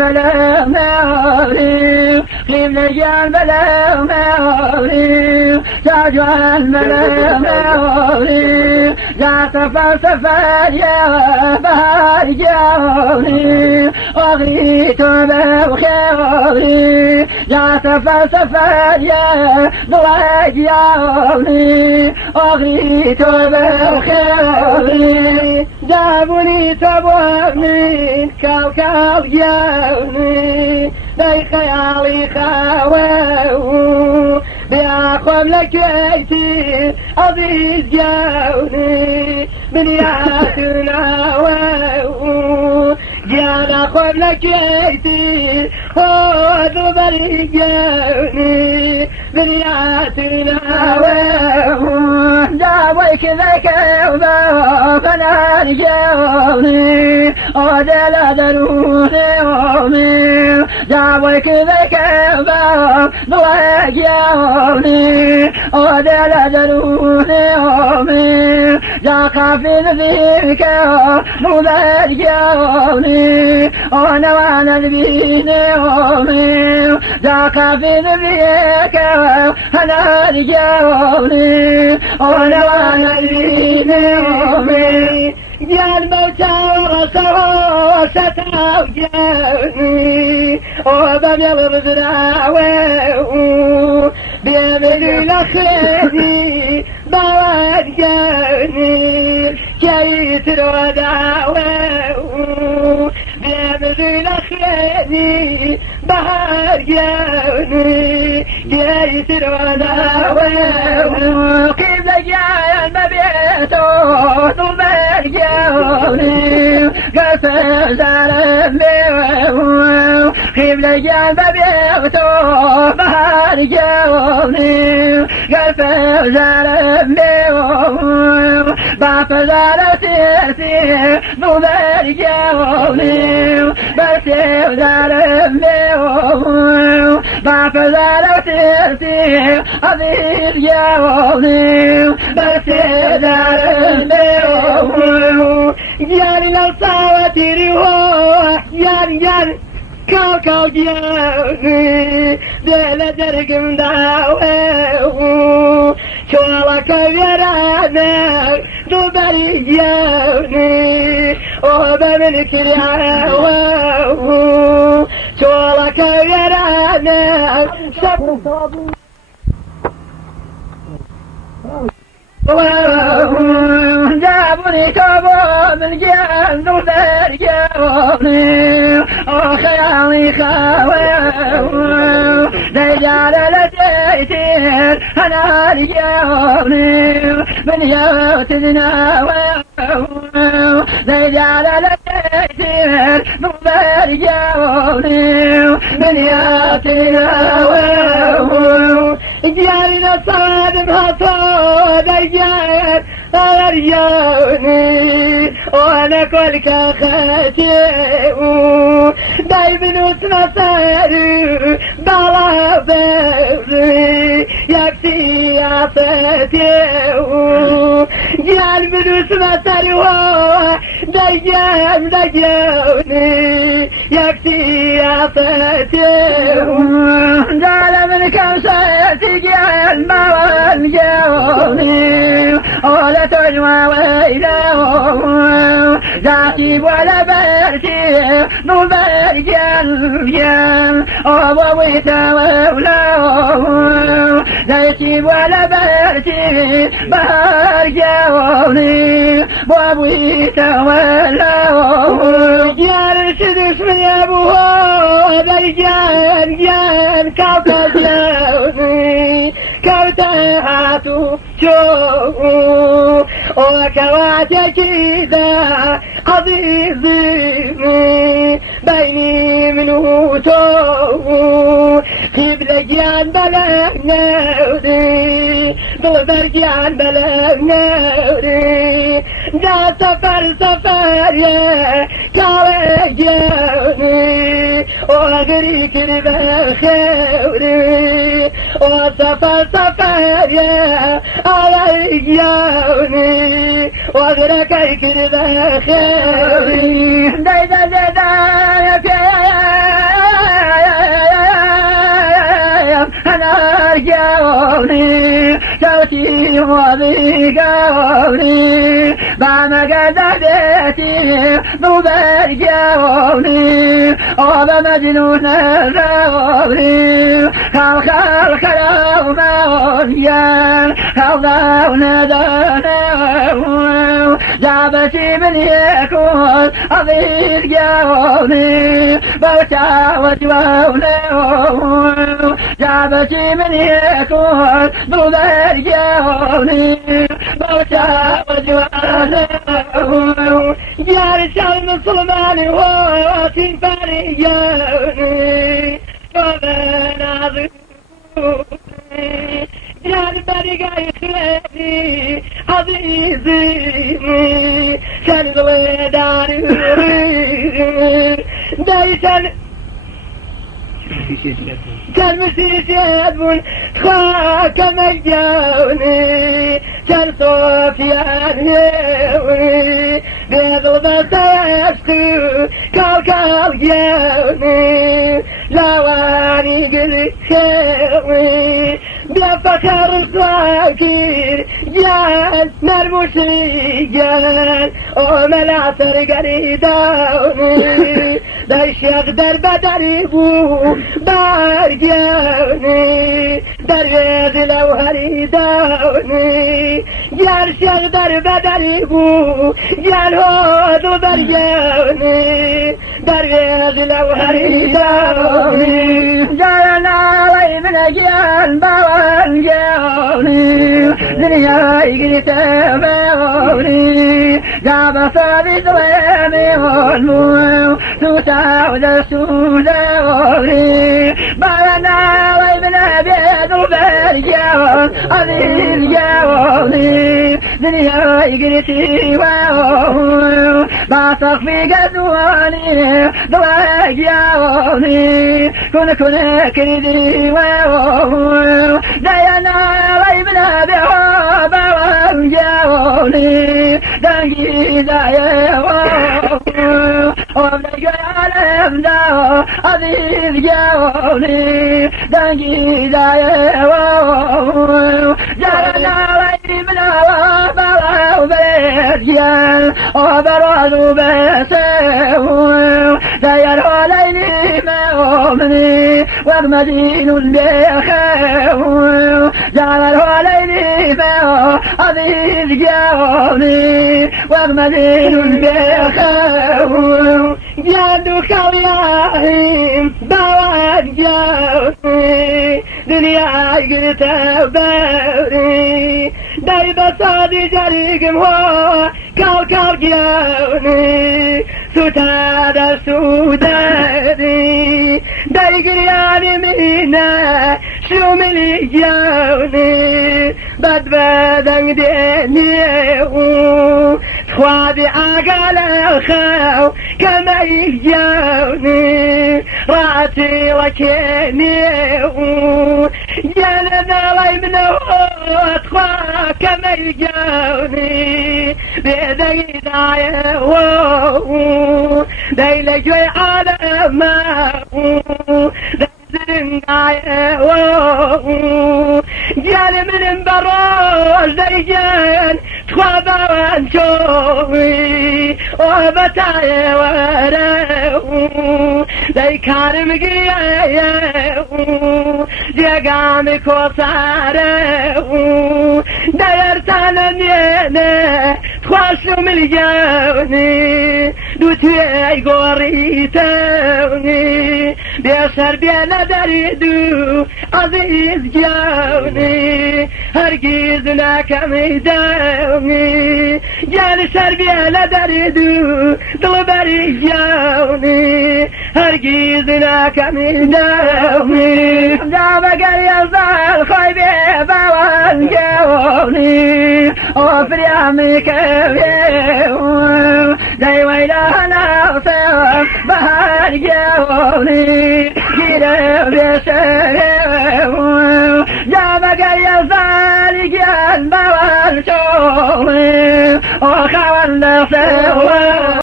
بلا موري خيم لجان بلا موري تاجوان بلا موري ذات فلسفة يا بهار جوني أغريت بخيري ذات فلسفة يا ضواج جوني أغريت بخيري جابوني تبوا من كوكب جوني لي خيالي خاوه بياخذ لك ايتي عزيز جوني بنياتنا وو جانا خذ لك ايتي هو ذبري جوني بنياتنا وو جابوك ذاك وذا جوني ودل دروني ومي جابوك ذاك وذا جوني ودل دروني ومي جاك في ذيك وذا جوني وانا نبيني ومي جاك في ذيك انا جوني وانا نبيني ومي يا الموتى ورسوا ستوجوني وبني الرزراوي بيمن الأخيري بوجوني كيت رداوي بيمن الأخيري بهرجوني كيت رداوي كيف جاي المبيتو جوني قلت زرمي خيب لجان ببيغتو بهار جوني قلت زرمي بافزار سيرتي نوبر جوني برسي زرمي بافزار سيرتي عزيز جوني برسي زرمي جاني للصواتيري هو جاني كاو جاني ديلا درقم داوي شوالا كبيرانا دوبري جاني وبمن كرياوي شوالا كبيرانا جابوني كابو من جان ودار جوني وخيالي خاوي دجال لتيتير انا رجوني من يوتنا دجال لتيتير ودار جوني من يوتنا جارنا صادم هطو دجال أرجوني وأنا كلك خاتم دايما وتنصر بلا بابي يكفي يا فتيو جال من وتنصر دجوني يكفي يا فتيو جال من كم سيتجال موال جوني ولا تجمع ويلهم ذاتي ولا برتي نوبر جل وابويت وولهم ذاتي ولا برتي بهر جوني وابويت وولهم جل شدف يا ابوه جل كوكب جوني كوتاتو شو وكواتك إذا عزيزي بيني منو تو خيب لجان بلا نوري بالبرجان بلا نوري دا سفر يا كالجوني وأغريك بخيري وسفر يا عليوني وأغريك بخيري دايدا يا برجوني صوتي وضيقوني بعمق بيتي ضو برجوني أوضى مجنون الروري خال خال خلو مونيان خلو ندانا جابتي من يكون أضيق جوني بوتا وجووني جابتي من يكون ضرب جوني بوتا وجووني يا رجال مسلماني واتي فريوني ومن عظيمي جان برقاي خليني عزيزي كان ضليداني دايسان كان مسيس يدبون خاك مجوني كان صوفيان يوني بيضل بسيشتو كالكال يوني لواني قلت يوني بفكر الصاكير جان مرموشي جان وملا سرقري دوني دايش يقدر بدريبو بارجوني درويز لو هريدوني جان يقدر بدريبو جان هودو برجوني درويز لو هريدوني جانا ويمن جان بوان جوني دنيا يقري تبوني جاب صابي ضويني والمو سوسا سودوني بانا ويمن بيد وبرجون عزيز جوني دنيا يقري تبوني باصق في قدواني ضوي جوني كن كريدي داينا ويمن بيوبا وانجوني دنجي دايا وابنجي عالم داو عزيز جوني دنجي دايا جانا ويمن بيوبا وبرجيان وبروز وبسيو دايا وليلي مؤمني ومدين بخير جعل ليلي فيه عزيز جوني ومدين بخير جادك الياهيم بواد جوني دنيا قلت بوري داي بصادي جريقم هو كالكال جوني سوتادا سوداني داي قرياني مينا شو ملي جوني بد بدن دينيو تخوابي عقل الخو كما يجوني راتي وكينيو جالنا لي منو تخوا كما يجوني بيدي دايو داي لجوي على ماو جال من براج ديجان تخوابا وانشوي وبتاي ورو دي كارم قيايو جيقامي كوصارو دايرتانا نينا تخواشو مليوني دوتي قوريتوني بيشر بينا دريدو عزيز جوني هرقيز ناكم يدوني جاني شر بينا دريدو دلبري جوني هرقيز ناكم يدوني جابك اليزال خيبي بوان جوني وفريامي كبير داي ويلانا وسوى بهار جوني كيرا بيسروا جابك اليزال جان بوان شوني وخوان سوى